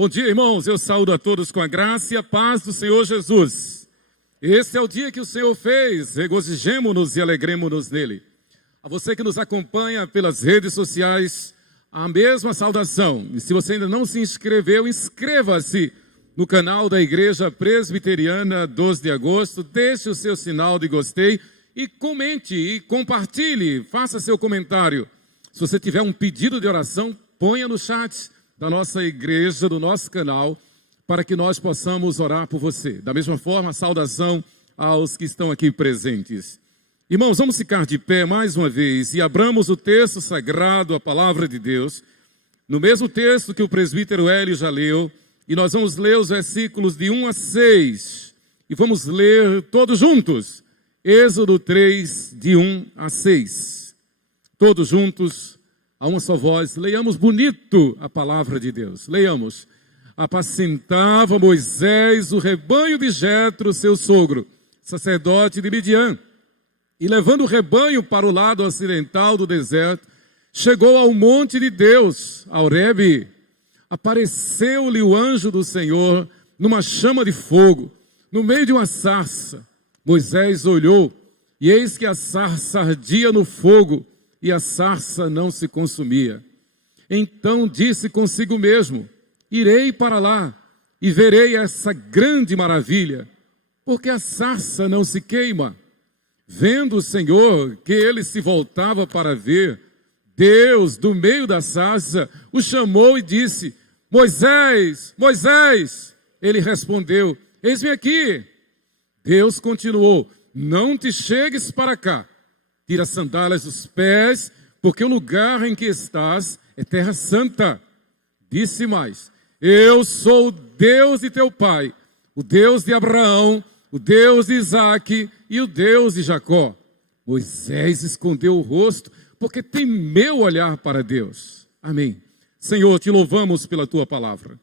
Bom dia, irmãos. Eu saúdo a todos com a graça e a paz do Senhor Jesus. Esse é o dia que o Senhor fez. Regozijemo-nos e alegremo-nos nele. A você que nos acompanha pelas redes sociais, a mesma saudação. E se você ainda não se inscreveu, inscreva-se no canal da Igreja Presbiteriana 12 de agosto. Deixe o seu sinal de gostei e comente e compartilhe. Faça seu comentário. Se você tiver um pedido de oração, ponha no chat da nossa igreja, do nosso canal, para que nós possamos orar por você. Da mesma forma, saudação aos que estão aqui presentes. Irmãos, vamos ficar de pé mais uma vez e abramos o texto sagrado, a palavra de Deus, no mesmo texto que o presbítero Hélio já leu, e nós vamos ler os versículos de 1 a 6, e vamos ler todos juntos, Êxodo 3, de 1 a 6. Todos juntos, a uma só voz, leiamos bonito a palavra de Deus. Leiamos. Apacentava Moisés o rebanho de Jetro, seu sogro, sacerdote de Midian. E levando o rebanho para o lado ocidental do deserto, chegou ao monte de Deus, a Horebe. Apareceu-lhe o anjo do Senhor numa chama de fogo, no meio de uma sarça. Moisés olhou, e eis que a sarça ardia no fogo, e a sarça não se consumia. Então disse consigo mesmo: irei para lá e verei essa grande maravilha, porque a sarça não se queima. Vendo o Senhor que ele se voltava para ver, Deus, do meio da sarça, o chamou e disse: Moisés, Moisés! Ele respondeu: eis-me aqui. Deus continuou: não te chegues para cá. Tira as sandálias dos pés, porque o lugar em que estás é terra santa. Disse mais: eu sou o Deus de teu pai, o Deus de Abraão, o Deus de Isaque e o Deus de Jacó. Moisés escondeu o rosto, porque temeu olhar para Deus. Amém. Senhor, te louvamos pela tua palavra.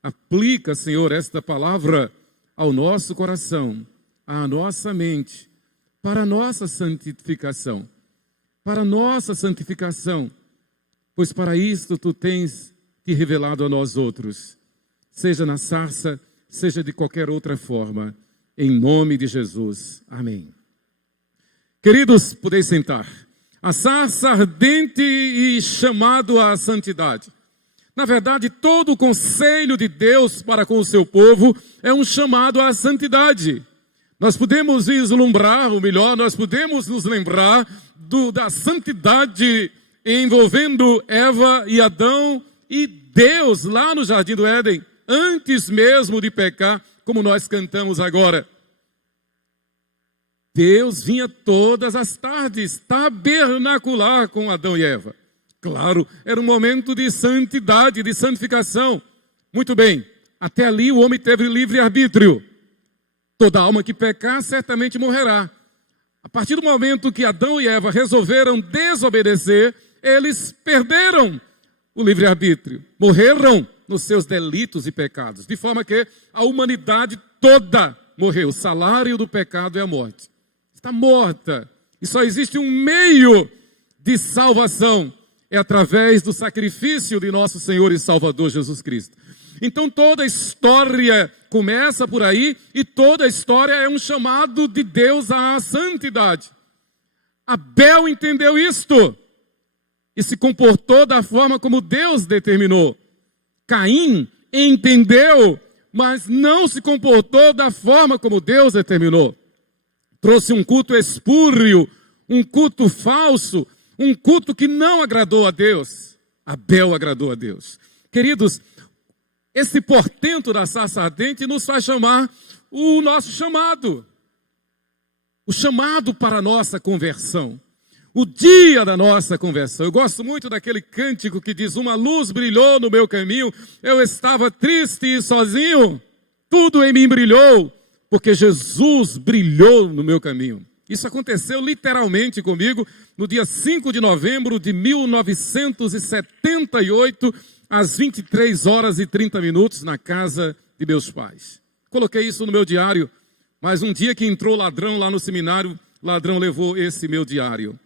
Aplica, Senhor, esta palavra ao nosso coração, à nossa mente, para a nossa santificação, pois para isto tu tens te revelado a nós outros, seja na sarça, seja de qualquer outra forma, em nome de Jesus. Amém. Queridos, podeis sentar. A sarça ardente e chamado à santidade. Na verdade, todo o conselho de Deus para com o seu povo é um chamado à santidade. Nós podemos vislumbrar, ou melhor, nós podemos nos lembrar da santidade envolvendo Eva e Adão e Deus lá no Jardim do Éden, antes mesmo de pecar, como nós cantamos agora. Deus vinha todas as tardes tabernacular com Adão e Eva. Claro, era um momento de santidade, de santificação. Muito bem, até ali o homem teve livre-arbítrio. Toda alma que pecar certamente morrerá. A partir do momento que Adão e Eva resolveram desobedecer, eles perderam o livre-arbítrio. Morreram nos seus delitos e pecados. De forma que a humanidade toda morreu. O salário do pecado é a morte. Está morta. E só existe um meio de salvação. É através do sacrifício de nosso Senhor e Salvador Jesus Cristo. Então toda a história começa por aí e toda a história é um chamado de Deus à santidade. Abel entendeu isto e se comportou da forma como Deus determinou. Caim entendeu, mas não se comportou da forma como Deus determinou. Trouxe um culto espúrio, um culto falso, um culto que não agradou a Deus. Abel agradou a Deus. Queridos, esse portento da sarça ardente nos faz chamar o nosso chamado. O chamado para a nossa conversão. O dia da nossa conversão. Eu gosto muito daquele cântico que diz: uma luz brilhou no meu caminho, eu estava triste e sozinho, tudo em mim brilhou, porque Jesus brilhou no meu caminho. Isso aconteceu literalmente comigo no dia 5 de novembro de 1978, às 23 horas e 30 minutos, na casa de meus pais. Coloquei isso no meu diário, mas um dia que entrou ladrão lá no seminário, ladrão levou esse meu diário.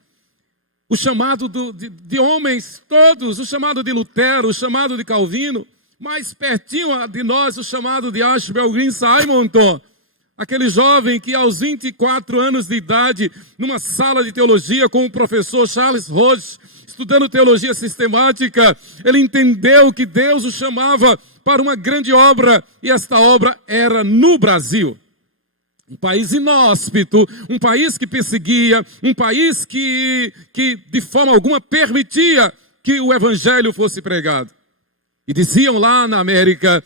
O chamado de homens todos, o chamado de Lutero, o chamado de Calvino, Mais pertinho de nós, o chamado de Ashbel Green Simonton, aquele jovem que aos 24 anos de idade, numa sala de teologia com o professor Charles Hodge, estudando teologia sistemática, ele entendeu que Deus o chamava para uma grande obra, e esta obra era no Brasil. Um país inóspito, um país que perseguia, um país que de forma alguma permitia que o evangelho fosse pregado. E diziam lá na América,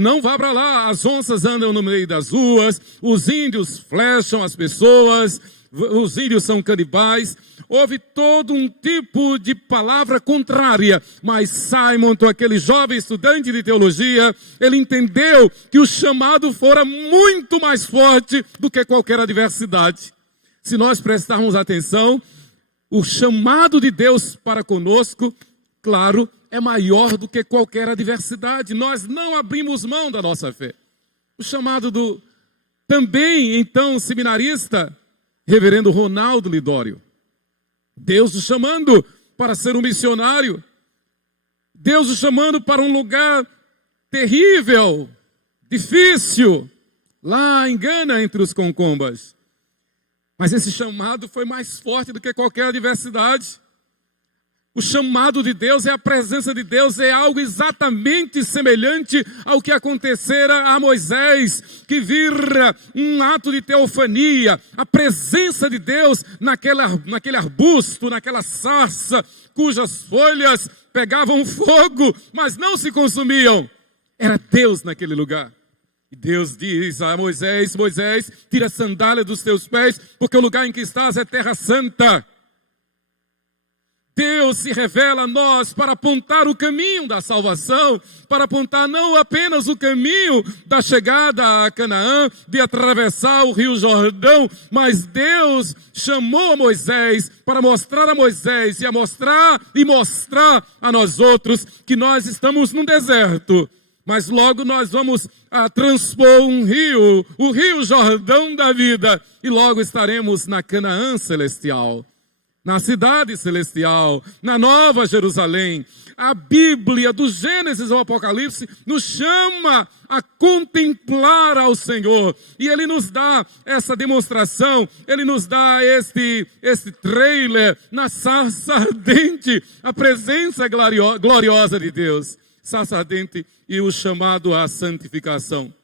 não vá para lá, as onças andam no meio das ruas, os índios flecham as pessoas, os índios são canibais. Houve todo um tipo de palavra contrária, mas Simonton, aquele jovem estudante de teologia, ele entendeu que o chamado fora muito mais forte do que qualquer adversidade. Se nós prestarmos atenção, o chamado de Deus para conosco, claro, é maior do que qualquer adversidade. Nós não abrimos mão da nossa fé. O chamado do também, então, seminarista, reverendo Ronaldo Lidório. Deus o chamando para ser um missionário. Deus o chamando para um lugar terrível, difícil, lá em Gana, entre os concombas. Mas esse chamado foi mais forte do que qualquer adversidade. O chamado de Deus, a presença de Deus, é algo exatamente semelhante ao que acontecera a Moisés, que vira um ato de teofania, a presença de Deus naquele arbusto, naquela sarça, cujas folhas pegavam fogo, mas não se consumiam. Era Deus naquele lugar. E Deus diz a Moisés: Moisés, tira a sandália dos teus pés, porque o lugar em que estás é terra santa. Deus se revela a nós para apontar o caminho da salvação, para apontar não apenas o caminho da chegada a Canaã, de atravessar o rio Jordão, mas Deus chamou a Moisés para mostrar a Moisés e mostrar a nós outros que nós estamos num deserto, mas logo nós vamos transpor um rio, o rio Jordão da vida, e logo estaremos na Canaã celestial. Na cidade celestial, na Nova Jerusalém. A Bíblia, do Gênesis ao Apocalipse, nos chama a contemplar ao Senhor. E Ele nos dá essa demonstração, Ele nos dá este trailer na sarça ardente, a presença gloriosa de Deus. Sarça ardente e o chamado à santificação.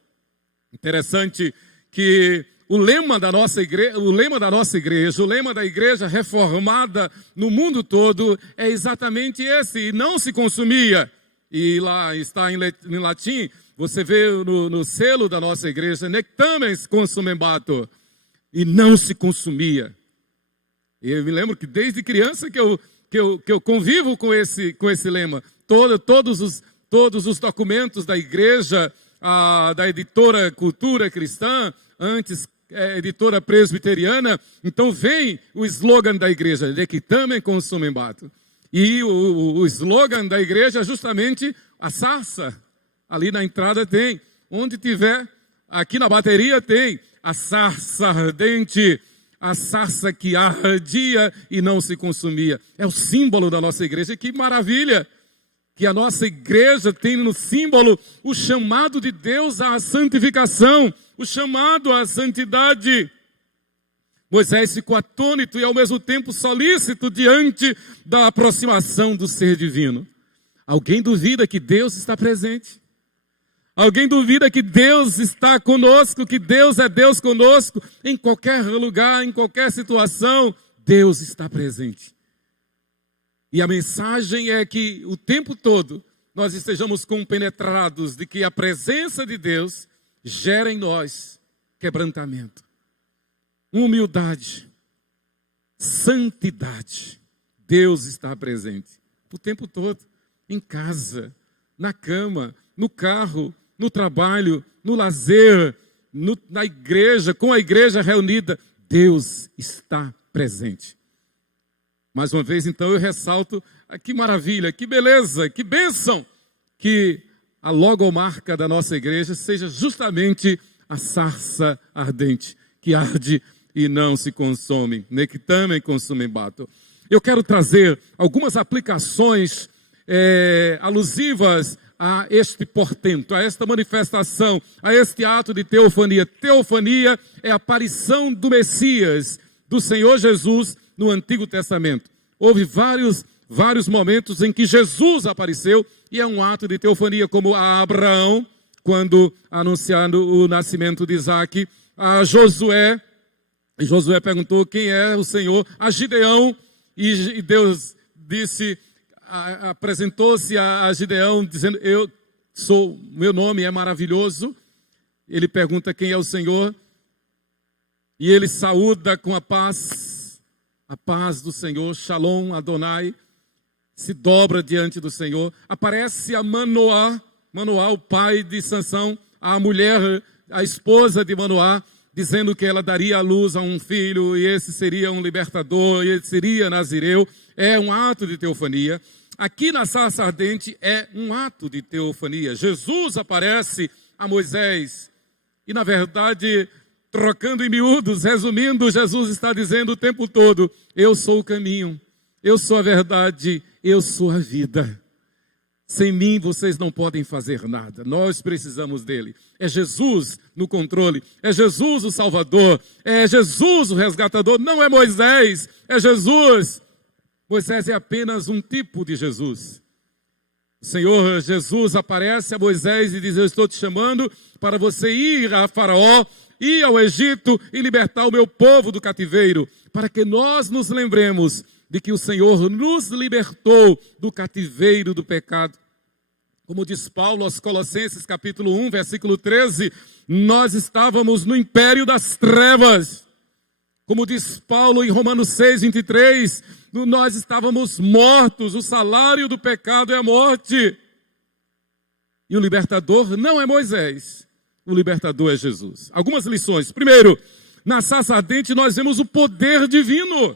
Interessante que o lema da nossa igreja, o lema da igreja reformada no mundo todo é exatamente esse: e não se consumia. E lá está em latim, você vê no selo da nossa igreja, nec tamen consumembatur, e não se consumia. E eu me lembro que desde criança que eu convivo com esse lema. Todos os documentos da igreja, da editora Cultura Cristã, antes editora presbiteriana, então vem o slogan da igreja, nec tamen consumembatur. E o slogan da igreja é justamente a sarça. Ali na entrada tem, onde tiver, aqui na bateria tem a sarça ardente, a sarça que ardia e não se consumia. É o símbolo da nossa igreja. Que maravilha! Que a nossa igreja tem no símbolo o chamado de Deus à santificação, o chamado à santidade. Moisés ficou atônito e ao mesmo tempo solícito diante da aproximação do ser divino. Alguém duvida que Deus está presente? Alguém duvida que Deus está conosco, que Deus é Deus conosco? Em qualquer lugar, em qualquer situação, Deus está presente. E a mensagem é que o tempo todo nós estejamos compenetrados de que a presença de Deus gera em nós quebrantamento, humildade, santidade. Deus está presente o tempo todo, em casa, na cama, no carro, no trabalho, no lazer, na igreja, com a igreja reunida. Deus está presente. Mais uma vez, então, eu ressalto, que maravilha, que beleza, que bênção, que a logomarca da nossa igreja seja justamente a sarça ardente, que arde e não se consome, nec tamen consumembatur. Eu quero trazer algumas aplicações alusivas a este portento, a esta manifestação, a este ato de teofania. Teofania é a aparição do Messias, do Senhor Jesus, no Antigo Testamento. Houve vários momentos em que Jesus apareceu, e é um ato de teofania, como a Abraão, quando anunciando o nascimento de Isaque, a Josué, e Josué perguntou quem é o Senhor, a Gideão, e Deus disse, apresentou-se a Gideão, dizendo, meu nome é maravilhoso. Ele pergunta quem é o Senhor, e ele saúda com a paz do Senhor, Shalom Adonai, se dobra diante do Senhor. Aparece a Manoá, o pai de Sansão, a mulher, a esposa de Manoá, dizendo que ela daria à luz a um filho, e esse seria um libertador, e ele seria nazireu. É um ato de teofania. Aqui na sarça ardente é um ato de teofania. Jesus aparece a Moisés, e na verdade, trocando em miúdos, resumindo, Jesus está dizendo o tempo todo, eu sou o caminho, eu sou a verdade, eu sou a vida. Sem mim vocês não podem fazer nada, nós precisamos dele. É Jesus no controle, é Jesus o Salvador, é Jesus o resgatador, não é Moisés, é Jesus. Moisés é apenas um tipo de Jesus. O Senhor Jesus aparece a Moisés e diz, eu estou te chamando para você ir a Faraó, ir ao Egito e libertar o meu povo do cativeiro, para que nós nos lembremos de que o Senhor nos libertou do cativeiro do pecado. Como diz Paulo aos Colossenses, capítulo 1, versículo 13, nós estávamos no império das trevas. Como diz Paulo em Romanos 6, 23, nós estávamos mortos, o salário do pecado é a morte. E o libertador não é Moisés, o libertador é Jesus. Algumas lições. Primeiro, na sarça ardente nós vemos o poder divino.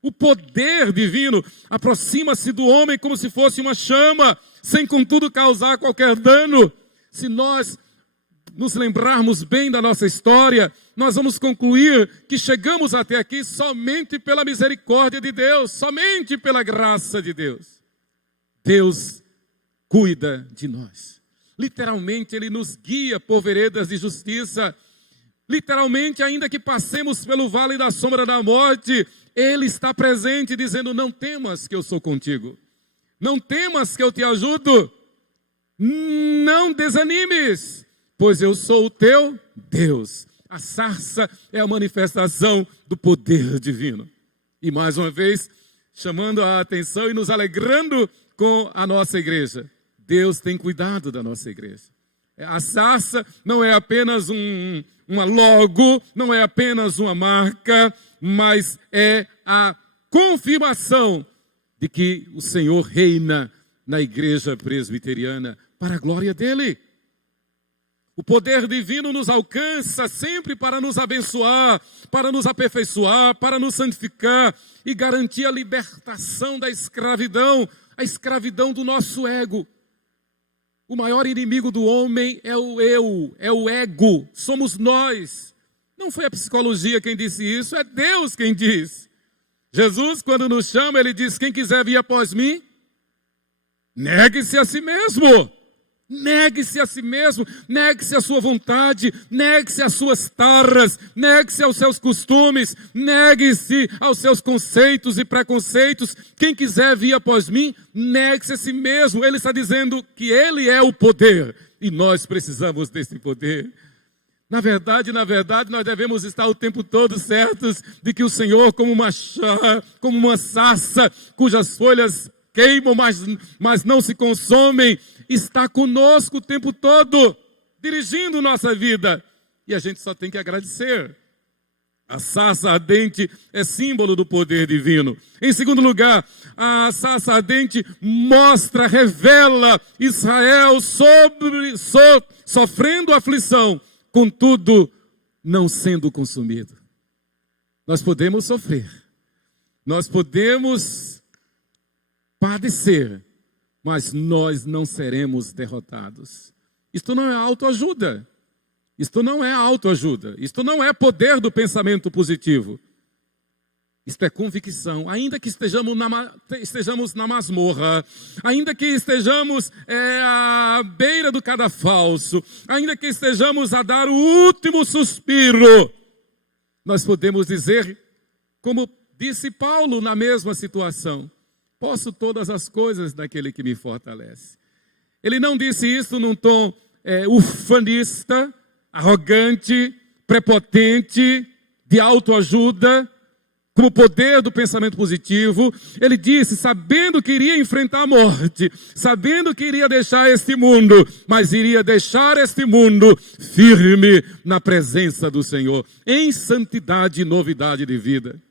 O poder divino aproxima-se do homem como se fosse uma chama, sem contudo causar qualquer dano. Se nós nos lembrarmos bem da nossa história, nós vamos concluir que chegamos até aqui somente pela misericórdia de Deus, somente pela graça de Deus. Deus cuida de nós. Literalmente, Ele nos guia por veredas de justiça. Literalmente, ainda que passemos pelo vale da sombra da morte, Ele está presente dizendo, não temas que eu sou contigo. Não temas que eu te ajudo. Não desanimes, pois eu sou o teu Deus. A sarça é a manifestação do poder divino. E mais uma vez, chamando a atenção e nos alegrando com a nossa igreja. Deus tem cuidado da nossa igreja. A sarça não é apenas uma logo, não é apenas uma marca, mas é a confirmação de que o Senhor reina na igreja presbiteriana para a glória dele. O poder divino nos alcança sempre para nos abençoar, para nos aperfeiçoar, para nos santificar e garantir a libertação da escravidão, a escravidão do nosso ego. O maior inimigo do homem é o eu, é o ego, somos nós. Não foi a psicologia quem disse isso, é Deus quem diz. Jesus, quando nos chama, ele diz, quem quiser vir após mim, negue-se a si mesmo. Negue-se a si mesmo, negue-se a sua vontade, negue-se às suas taras, negue-se aos seus costumes, negue-se aos seus conceitos e preconceitos. Quem quiser vir após mim, negue-se a si mesmo. Ele está dizendo que ele é o poder e nós precisamos desse poder. Na verdade, nós devemos estar o tempo todo certos de que o Senhor, como uma sarça cujas folhas queimam, mas não se consomem, está conosco o tempo todo, dirigindo nossa vida. E a gente só tem que agradecer. A sarça ardente é símbolo do poder divino. Em segundo lugar, a sarça ardente revela Israel sofrendo aflição, contudo, não sendo consumido. Nós podemos sofrer, nós podemos padecer, mas nós não seremos derrotados. Isto não é autoajuda. Isto não é autoajuda. Isto não é poder do pensamento positivo. Isto é convicção. Ainda que estejamos na masmorra, ainda que estejamos à beira do cadafalso, ainda que estejamos a dar o último suspiro, nós podemos dizer, como disse Paulo na mesma situação: posso todas as coisas naquele que me fortalece. Ele não disse isso num tom ufanista, arrogante, prepotente, de autoajuda, como poder do pensamento positivo. Ele disse, sabendo que iria enfrentar a morte, sabendo que iria deixar este mundo, mas iria deixar este mundo firme na presença do Senhor, em santidade e novidade de vida.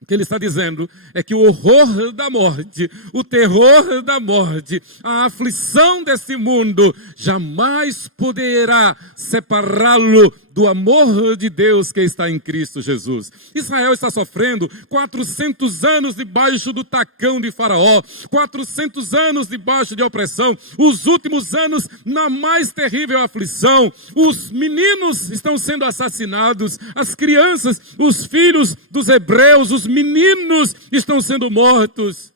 O que ele está dizendo é que o horror da morte, o terror da morte, a aflição deste mundo jamais poderá separá-lo do amor de Deus que está em Cristo Jesus. Israel está sofrendo 400 anos debaixo do tacão de Faraó, 400 anos debaixo de opressão, os últimos anos na mais terrível aflição. Os meninos estão sendo assassinados, as crianças, os filhos dos hebreus, os meninos estão sendo mortos.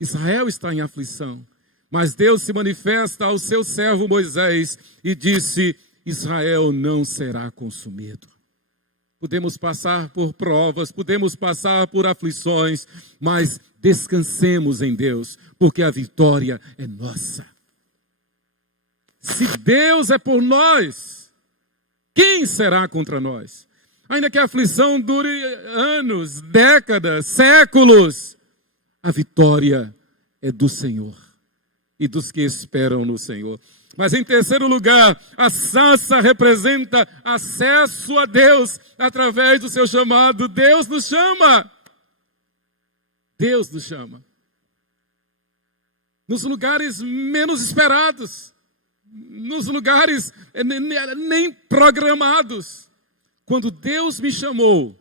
Israel está em aflição. Mas Deus se manifesta ao seu servo Moisés e disse: Israel não será consumido. Podemos passar por provas, podemos passar por aflições, mas descansemos em Deus, porque a vitória é nossa. Se Deus é por nós, quem será contra nós? Ainda que a aflição dure anos, décadas, séculos, a vitória é do Senhor e dos que esperam no Senhor. Mas em terceiro lugar, a sarça representa acesso a Deus através do seu chamado. Deus nos chama. Deus nos chama. Nos lugares menos esperados, nos lugares nem programados. Quando Deus me chamou,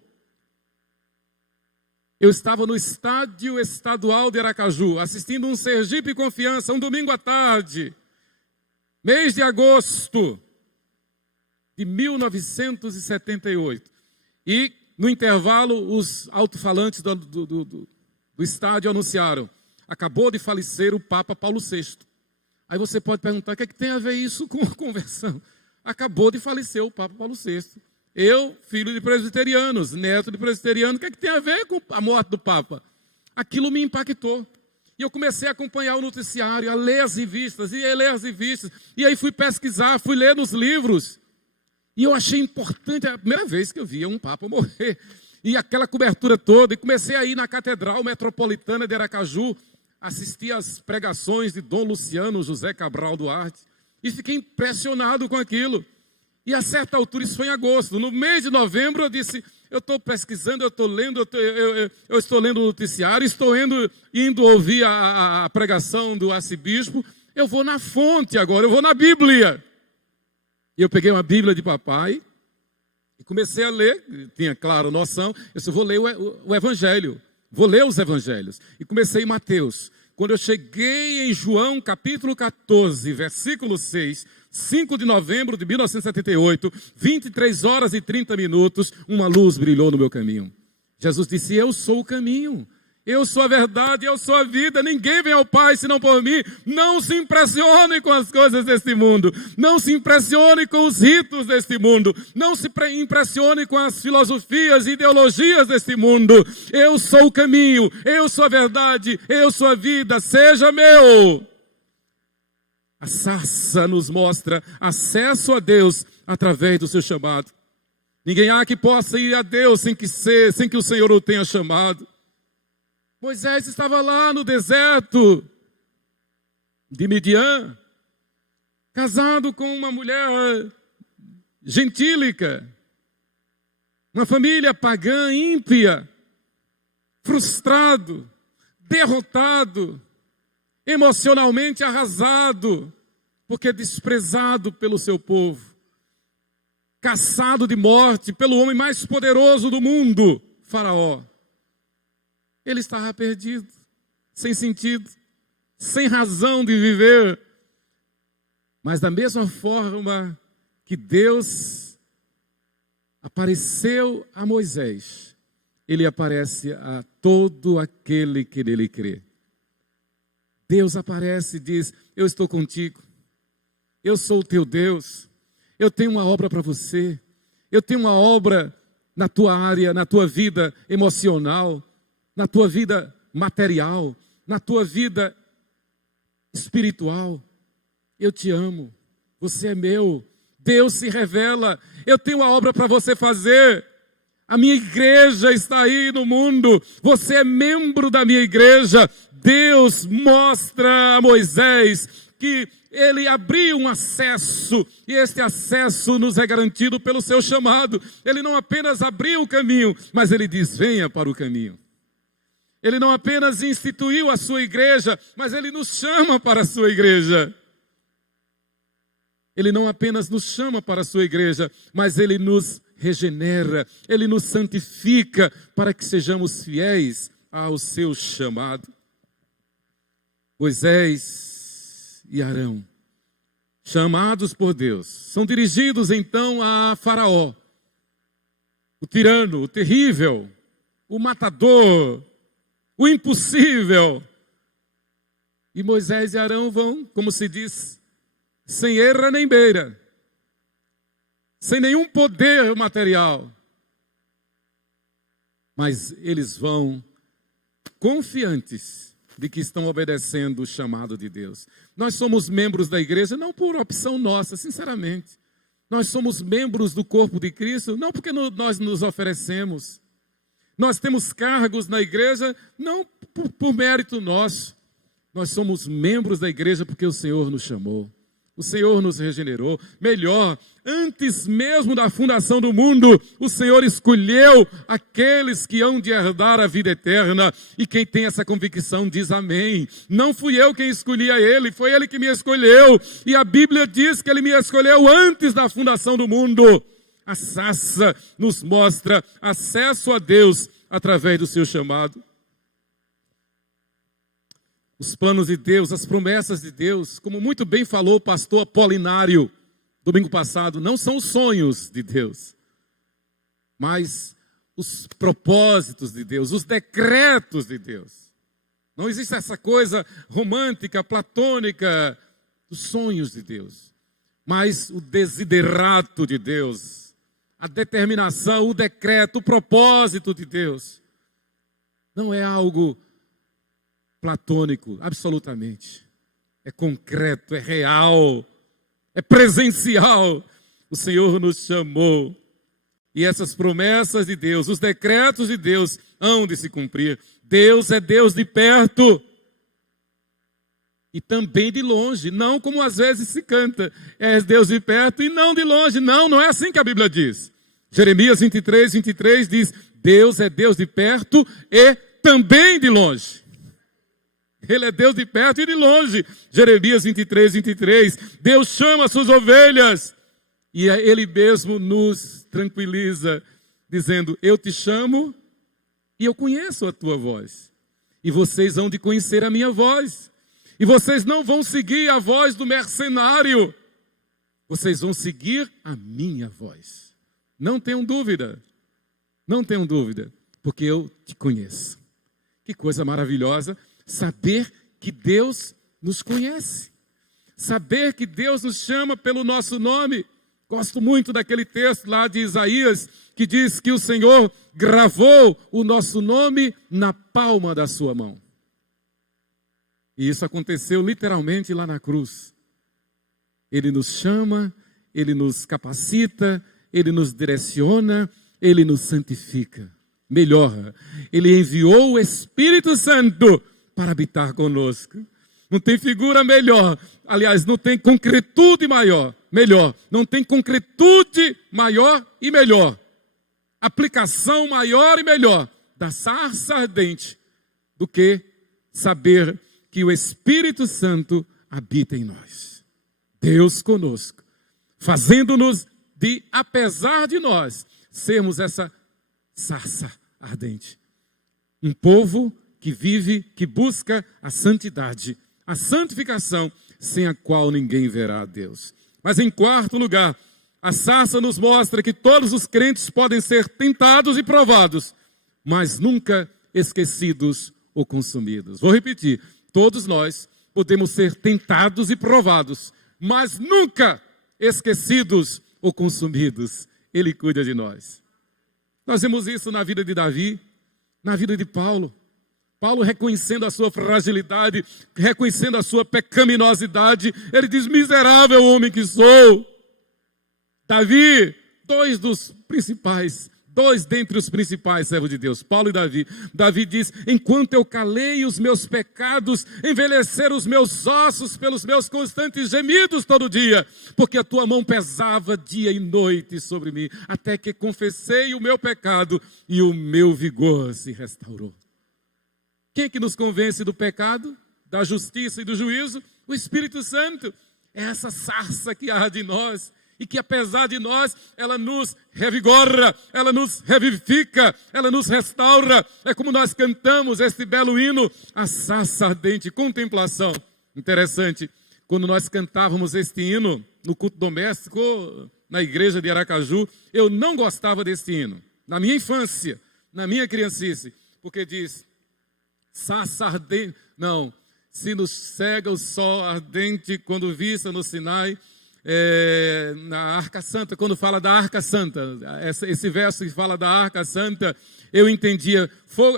eu estava no estádio estadual de Aracaju, assistindo um Sergipe Confiança, um domingo à tarde, mês de agosto de 1978. E, no intervalo, os alto-falantes do estádio anunciaram: acabou de falecer o Papa Paulo VI. Aí você pode perguntar, o que é que tem a ver isso com a conversão? Acabou de falecer o Papa Paulo VI. Eu, filho de presbiterianos, neto de presbiterianos, o que é que tem a ver com a morte do Papa? Aquilo me impactou. E eu comecei a acompanhar o noticiário, a ler as revistas, e a ler as revistas. E aí fui pesquisar, fui ler nos livros. E eu achei importante, a primeira vez que eu via um Papa morrer. E aquela cobertura toda. E comecei a ir na Catedral Metropolitana de Aracaju, assistir às pregações de Dom Luciano José Cabral Duarte. E fiquei impressionado com aquilo. E a certa altura, isso foi em agosto, no mês de novembro, eu disse: eu estou pesquisando, eu estou lendo, eu estou lendo o noticiário, estou indo ouvir a pregação do arcebispo, eu vou na fonte agora, eu vou na Bíblia. E eu peguei uma Bíblia de papai e comecei a ler, tinha, claro, noção, eu disse: vou ler o Evangelho, vou ler os Evangelhos. E comecei em Mateus. Quando eu cheguei em João, capítulo 14, versículo 6, 5 de novembro de 1978, 23 horas e 30 minutos, uma luz brilhou no meu caminho. Jesus disse: eu sou o caminho, eu sou a verdade, eu sou a vida, ninguém vem ao Pai senão por mim. Não se impressione com as coisas deste mundo, não se impressione com os ritos deste mundo, não se impressione com as filosofias e ideologias deste mundo. Eu sou o caminho, eu sou a verdade, eu sou a vida, seja meu. A sarça nos mostra acesso a Deus através do seu chamado. Ninguém há que possa ir a Deus sem que o Senhor o tenha chamado. Moisés estava lá no deserto de Midian, casado com uma mulher gentílica, uma família pagã, ímpia, frustrado, derrotado, emocionalmente arrasado, porque desprezado pelo seu povo, caçado de morte pelo homem mais poderoso do mundo, Faraó. Ele estava perdido, sem sentido, sem razão de viver. Mas da mesma forma que Deus apareceu a Moisés, ele aparece a todo aquele que nele crê. Deus aparece e diz: eu estou contigo, eu sou o teu Deus, eu tenho uma obra para você, eu tenho uma obra na tua área, na tua vida emocional, na tua vida material, na tua vida espiritual. Eu te amo, você é meu. Deus se revela, eu tenho uma obra para você fazer. A minha igreja está aí no mundo, você é membro da minha igreja. Deus mostra a Moisés que ele abriu um acesso, e este acesso nos é garantido pelo seu chamado. Ele não apenas abriu o caminho, mas ele diz: venha para o caminho. Ele não apenas instituiu a sua igreja, mas ele nos chama para a sua igreja. Ele não apenas nos chama para a sua igreja, mas ele nos regenera, ele nos santifica para que sejamos fiéis ao seu chamado. Moisés e Arão, chamados por Deus, são dirigidos então a Faraó, o tirano, o terrível, o matador, o impossível. E Moisés e Arão vão, como se diz, sem erra nem beira, sem nenhum poder material, mas eles vão confiantes de que estão obedecendo o chamado de Deus. Nós somos membros da igreja não por opção nossa, sinceramente. Nós somos membros do corpo de Cristo não porque nós nos oferecemos. Nós temos cargos na igreja não por mérito nosso. Nós somos membros da igreja porque o Senhor nos chamou. O Senhor nos regenerou. Melhor, antes mesmo da fundação do mundo, o Senhor escolheu aqueles que hão de herdar a vida eterna. E quem tem essa convicção diz amém. Não fui eu quem escolhi a ele, foi ele que me escolheu. E a Bíblia diz que ele me escolheu antes da fundação do mundo. A sarça nos mostra acesso a Deus através do seu chamado. Os planos de Deus, as promessas de Deus, como muito bem falou o pastor Apolinário domingo passado, não são os sonhos de Deus, mas os propósitos de Deus, os decretos de Deus. Não existe essa coisa romântica, platônica, dos sonhos de Deus, mas o desiderato de Deus, a determinação, o decreto, o propósito de Deus. Não é algo platônico, absolutamente. É concreto, é real, é presencial. O Senhor nos chamou. E essas promessas de Deus, os decretos de Deus, hão de se cumprir. Deus é Deus de perto e também de longe. Não como às vezes se canta. É Deus de perto e não de longe. Não, não é assim que a Bíblia diz. Jeremias 23, 23 diz: Deus é Deus de perto e também de longe. Ele é Deus de perto e de longe. Jeremias 23, 23. Deus chama as suas ovelhas. E Ele mesmo nos tranquiliza, dizendo: eu te chamo e eu conheço a tua voz. E vocês hão de conhecer a minha voz. E vocês não vão seguir a voz do mercenário. Vocês vão seguir a minha voz. Não tenham dúvida. Não tenham dúvida. Porque eu te conheço. Que coisa maravilhosa. Saber que Deus nos conhece, saber que Deus nos chama pelo nosso nome. Gosto muito daquele texto lá de Isaías, que diz que o Senhor gravou o nosso nome na palma da sua mão. E isso aconteceu literalmente lá na cruz. Ele nos chama, Ele nos capacita, Ele nos direciona, Ele nos santifica. Melhor, Ele enviou o Espírito Santo para habitar conosco. Não tem figura melhor, aliás, não tem concretude maior, melhor, não tem concretude maior e melhor, aplicação maior e melhor da sarça ardente do que saber que o Espírito Santo habita em nós. Deus conosco, fazendo-nos de, apesar de nós, sermos essa sarça ardente. Um povo que vive, que busca a santidade, a santificação, sem a qual ninguém verá a Deus. Mas em quarto lugar, A sarça nos mostra que todos os crentes podem ser tentados e provados, mas nunca esquecidos ou consumidos. Vou repetir, todos nós podemos ser tentados e provados, mas nunca esquecidos ou consumidos. Ele cuida de nós. Nós vemos isso na vida de Davi, na vida de Paulo. Paulo, reconhecendo a sua fragilidade, reconhecendo a sua pecaminosidade, ele diz: miserável homem que sou. Davi, dois dentre os principais servos de Deus, Paulo e Davi. Davi diz: enquanto eu calei os meus pecados, envelheceram os meus ossos pelos meus constantes gemidos todo dia, porque a tua mão pesava dia e noite sobre mim, até que confessei o meu pecado e o meu vigor se restaurou. Quem é que nos convence do pecado, da justiça e do juízo? O Espírito Santo. É essa sarça que arde em nós, e que apesar de nós, ela nos revigora, ela nos revivifica, ela nos restaura. É como nós cantamos este belo hino, a sarça ardente, contemplação. Interessante, quando nós cantávamos este hino no culto doméstico, na igreja de Aracaju, eu não gostava deste hino. Na minha infância, na minha criancice, porque diz: sarça ardente, não, se nos cega o sol ardente quando vista no Sinai, na Arca Santa, quando fala da Arca Santa, esse verso que fala da Arca Santa, eu entendia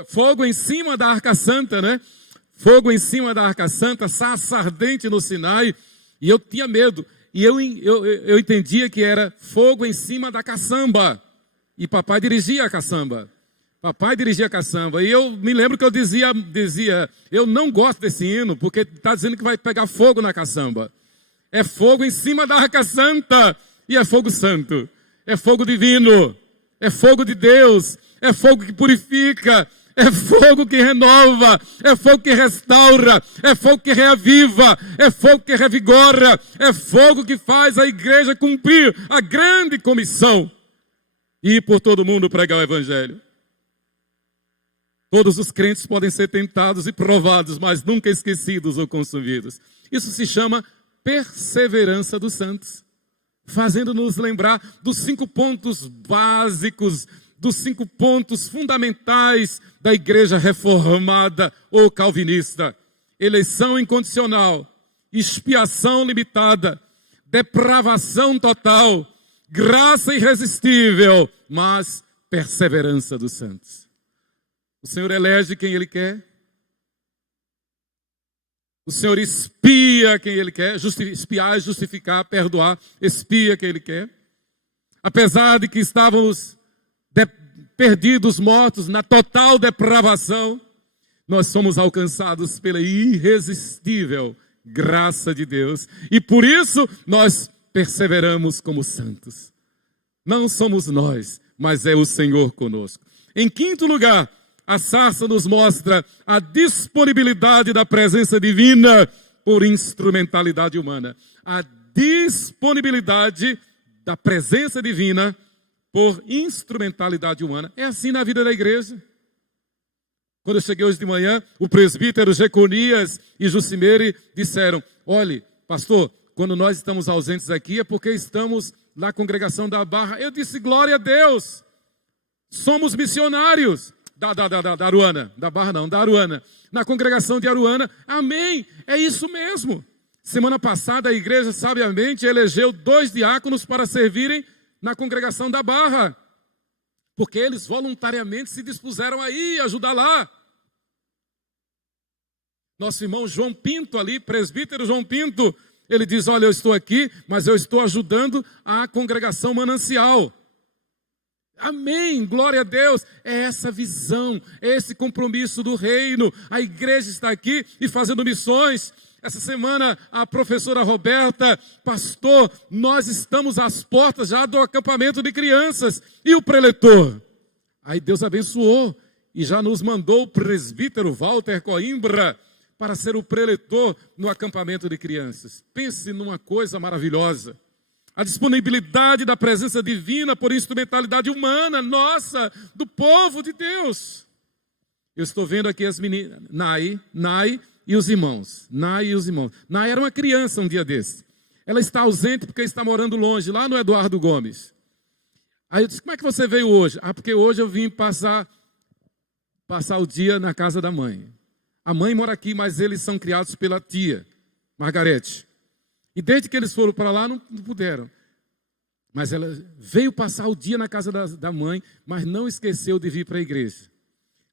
fogo em cima da Arca Santa, né? Fogo em cima da Arca Santa, sarça ardente no Sinai, e eu tinha medo, e eu entendia que era fogo em cima da caçamba, e papai dirigia a caçamba. E eu me lembro que eu dizia, eu não gosto desse hino, porque está dizendo que vai pegar fogo na caçamba. É fogo em cima da Arca Santa, e é fogo santo, é fogo divino, é fogo de Deus, é fogo que purifica, é fogo que renova, é fogo que restaura, é fogo que reaviva, é fogo que revigora, é fogo que faz a igreja cumprir a grande comissão e ir por todo mundo pregar o Evangelho. Todos os crentes podem ser tentados e provados, mas nunca esquecidos ou consumidos. Isso se chama perseverança dos santos, fazendo-nos lembrar dos 5 pontos básicos, dos 5 pontos fundamentais da igreja reformada ou calvinista: eleição incondicional, expiação limitada, depravação total, graça irresistível, mas perseverança dos santos. O Senhor elege quem Ele quer. O Senhor espia quem Ele quer. Espiar, justificar, perdoar. Espia quem Ele quer. Apesar de que estávamos perdidos, mortos, na total depravação, nós somos alcançados pela irresistível graça de Deus. E por isso nós perseveramos como santos. Não somos nós, mas é o Senhor conosco. Em quinto lugar, a sarça nos mostra a disponibilidade da presença divina por instrumentalidade humana. A disponibilidade da presença divina por instrumentalidade humana. É assim na vida da igreja. Quando eu cheguei hoje de manhã, o presbítero Jeconias e Jucimeire disseram: olhe, pastor, quando nós estamos ausentes aqui é porque estamos na congregação da Barra. Eu disse: glória a Deus, somos missionários. Da Aruana, da Barra não, da Aruana, na congregação de Aruana. Amém, é isso mesmo. Semana passada a igreja sabiamente elegeu 2 diáconos para servirem na congregação da Barra, porque eles voluntariamente se dispuseram a ir ajudar lá. Nosso irmão João Pinto ali, presbítero João Pinto, ele diz: olha, eu estou aqui, mas eu estou ajudando a congregação Manancial. Amém, glória a Deus. É essa visão, é esse compromisso do reino. A igreja está aqui e fazendo missões. Essa semana a professora Roberta: pastor, nós estamos às portas já do acampamento de crianças. E o preletor? Aí Deus abençoou e já nos mandou o presbítero Walter Coimbra para ser o preletor no acampamento de crianças. Pense numa coisa maravilhosa. A disponibilidade da presença divina por instrumentalidade humana, nossa, do povo de Deus. Eu estou vendo aqui as meninas, Nai e os irmãos. Nai era uma criança um dia desse. Ela está ausente porque está morando longe, lá no Eduardo Gomes. Aí eu disse, como é que você veio hoje? Ah, porque hoje eu vim passar o dia na casa da mãe. A mãe mora aqui, mas eles são criados pela tia, Margarete. E desde que eles foram para lá, não puderam. Mas ela veio passar o dia na casa da mãe, mas não esqueceu de vir para a igreja.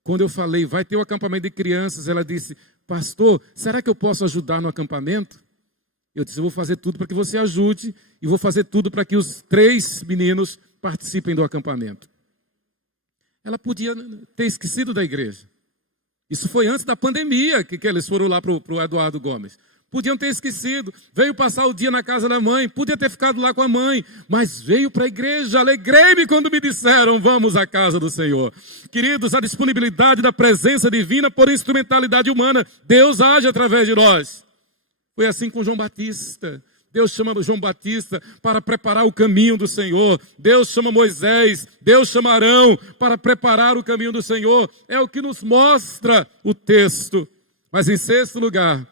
Quando eu falei, vai ter um acampamento de crianças, ela disse, pastor, será que eu posso ajudar no acampamento? Eu disse, eu vou fazer tudo para que você ajude e vou fazer tudo para que os 3 meninos participem do acampamento. Ela podia ter esquecido da igreja. Isso foi antes da pandemia que eles foram lá para o Eduardo Gomes. Podiam ter esquecido, veio passar o dia na casa da mãe, podia ter ficado lá com a mãe, mas veio para a igreja. Alegrei-me quando me disseram, vamos à casa do Senhor. Queridos, a disponibilidade da presença divina por instrumentalidade humana, Deus age através de nós. Foi assim com João Batista. Deus chama João Batista para preparar o caminho do Senhor. Deus chama Moisés, Deus chama Arão para preparar o caminho do Senhor. É o que nos mostra o texto. Mas em 6º lugar,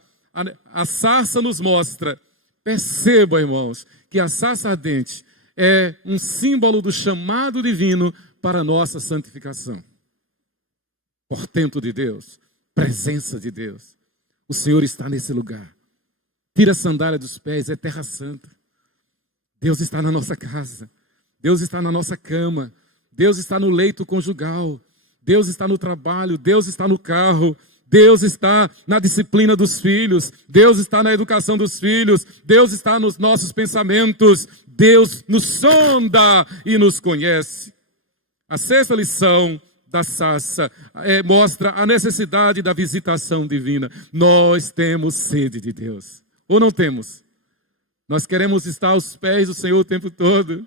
a sarça nos mostra, perceba, irmãos, que a sarça ardente é um símbolo do chamado divino para a nossa santificação. Portento de Deus, presença de Deus. O Senhor está nesse lugar. Tira a sandália dos pés, é terra santa. Deus está na nossa casa. Deus está na nossa cama. Deus está no leito conjugal. Deus está no trabalho. Deus está no carro. Deus está na disciplina dos filhos. Deus está na educação dos filhos. Deus está nos nossos pensamentos. Deus nos sonda e nos conhece. A 6ª lição da sarça mostra a necessidade da visitação divina. Nós temos sede de Deus. Ou não temos? Nós queremos estar aos pés do Senhor o tempo todo.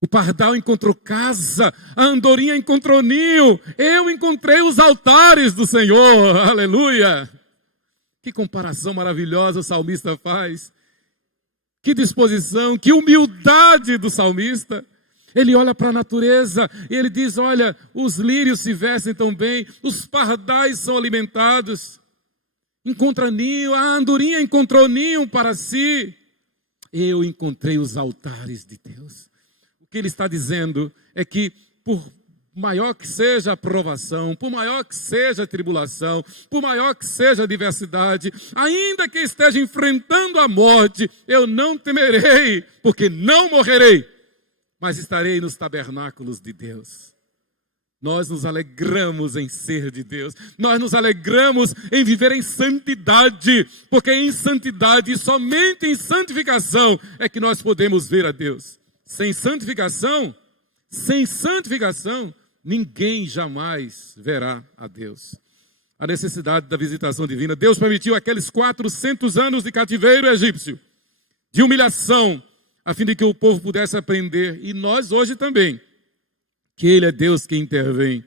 O pardal encontrou casa, a andorinha encontrou ninho. Eu encontrei os altares do Senhor. Aleluia! Que comparação maravilhosa o salmista faz. Que disposição, que humildade do salmista. Ele olha para a natureza e ele diz, olha, os lírios se vestem tão bem, os pardais são alimentados. Encontra ninho, a andorinha encontrou ninho para si. Eu encontrei os altares de Deus. O que ele está dizendo é que por maior que seja a provação, por maior que seja a tribulação, por maior que seja a adversidade, ainda que esteja enfrentando a morte, eu não temerei, porque não morrerei, mas estarei nos tabernáculos de Deus. Nós nos alegramos em ser de Deus. Nós nos alegramos em viver em santidade. Porque em santidade, e somente em santificação, é que nós podemos ver a Deus. Sem santificação, ninguém jamais verá a Deus. A necessidade da visitação divina. Deus permitiu aqueles 400 anos de cativeiro egípcio, de humilhação, a fim de que o povo pudesse aprender. E nós hoje também. Que Ele é Deus que intervém.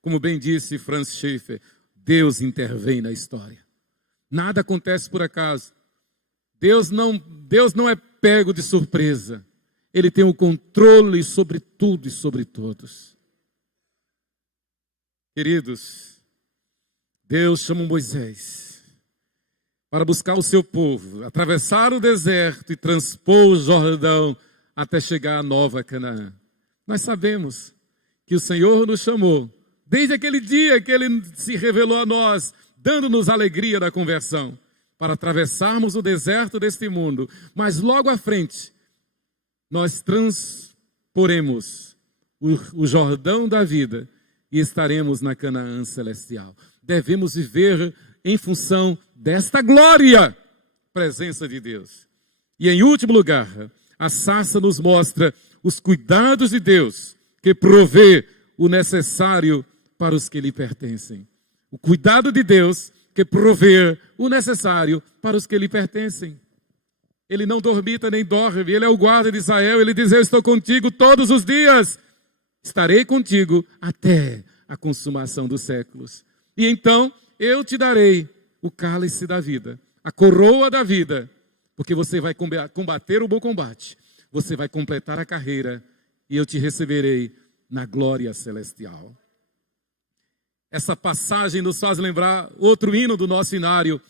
Como bem disse Franz Schaeffer, Deus intervém na história. Nada acontece por acaso. Deus não é pego de surpresa. Ele tem o controle sobre tudo e sobre todos. Queridos, Deus chama Moisés para buscar o seu povo, atravessar o deserto e transpor o Jordão até chegar à nova Canaã. Nós sabemos que o Senhor nos chamou, desde aquele dia que Ele se revelou a nós, dando-nos a alegria da conversão, para atravessarmos o deserto deste mundo, mas logo à frente, nós transporemos o Jordão da vida e estaremos na Canaã celestial. Devemos viver em função desta glória, presença de Deus. E em último lugar, a sarça nos mostra os cuidados de Deus, que provê o necessário para os que lhe pertencem. O cuidado de Deus que provê o necessário para os que lhe pertencem. Ele não dormita nem dorme, Ele é o guarda de Israel. Ele diz, eu estou contigo todos os dias. Estarei contigo até a consumação dos séculos. E então eu te darei o cálice da vida, a coroa da vida, porque você vai combater o bom combate. Você vai completar a carreira e eu te receberei na glória celestial. Essa passagem nos faz lembrar outro hino do nosso hinário,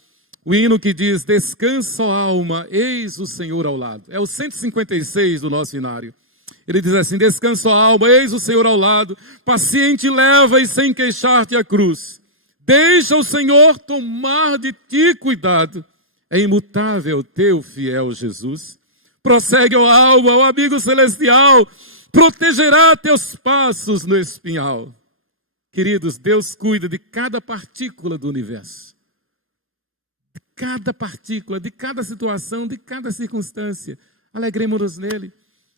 O hino que diz, descansa, ó alma, eis o Senhor ao lado. É o 156 do nosso hinário. Ele diz assim, descansa, ó alma, eis o Senhor ao lado, paciente leva e sem queixar-te a cruz. Deixa o Senhor tomar de ti cuidado, é imutável teu fiel Jesus. Prossegue, ó alma, ó amigo celestial, protegerá teus passos no espinhal. Queridos, Deus cuida de cada partícula do universo. De cada partícula, de cada situação, de cada circunstância. Alegremos-nos nele.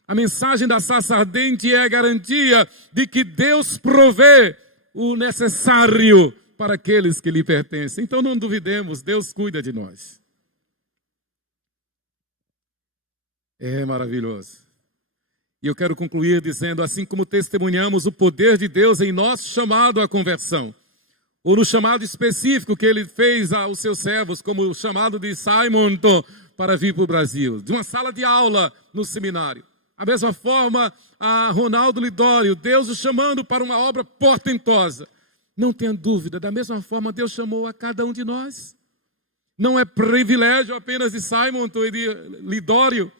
A mensagem da sarça ardente é a garantia de que Deus provê o necessário para aqueles que lhe pertencem. Então não duvidemos, Deus cuida de nós. É maravilhoso. E eu quero concluir dizendo, assim como testemunhamos o poder de Deus em nosso chamado à conversão, ou no chamado específico que ele fez aos seus servos, como o chamado de Simon para vir para o Brasil, de uma sala de aula no seminário. A mesma forma, a Ronaldo Lidório, Deus o chamando para uma obra portentosa. Não tenha dúvida, da mesma forma Deus chamou a cada um de nós. Não é privilégio apenas de Simon e de Lidório,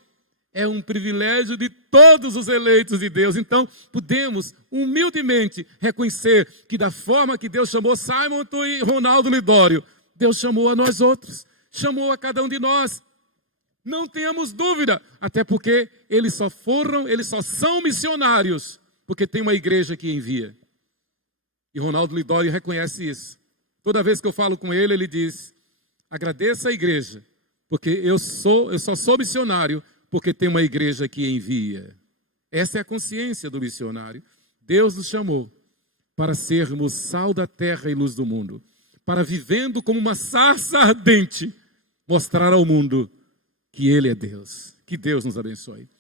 é um privilégio de todos os eleitos de Deus. Então, podemos humildemente reconhecer que da forma que Deus chamou Simon e Ronaldo Lidório, Deus chamou a nós outros, chamou a cada um de nós. Não tenhamos dúvida, até porque eles só são missionários, porque tem uma igreja que envia. E Ronaldo Lidório reconhece isso. Toda vez que eu falo com ele, ele diz, agradeça a igreja, porque eu só sou missionário, porque tem uma igreja que envia. Essa é a consciência do missionário. Deus nos chamou para sermos sal da terra e luz do mundo, para vivendo como uma sarça ardente, mostrar ao mundo que Ele é Deus. Que Deus nos abençoe.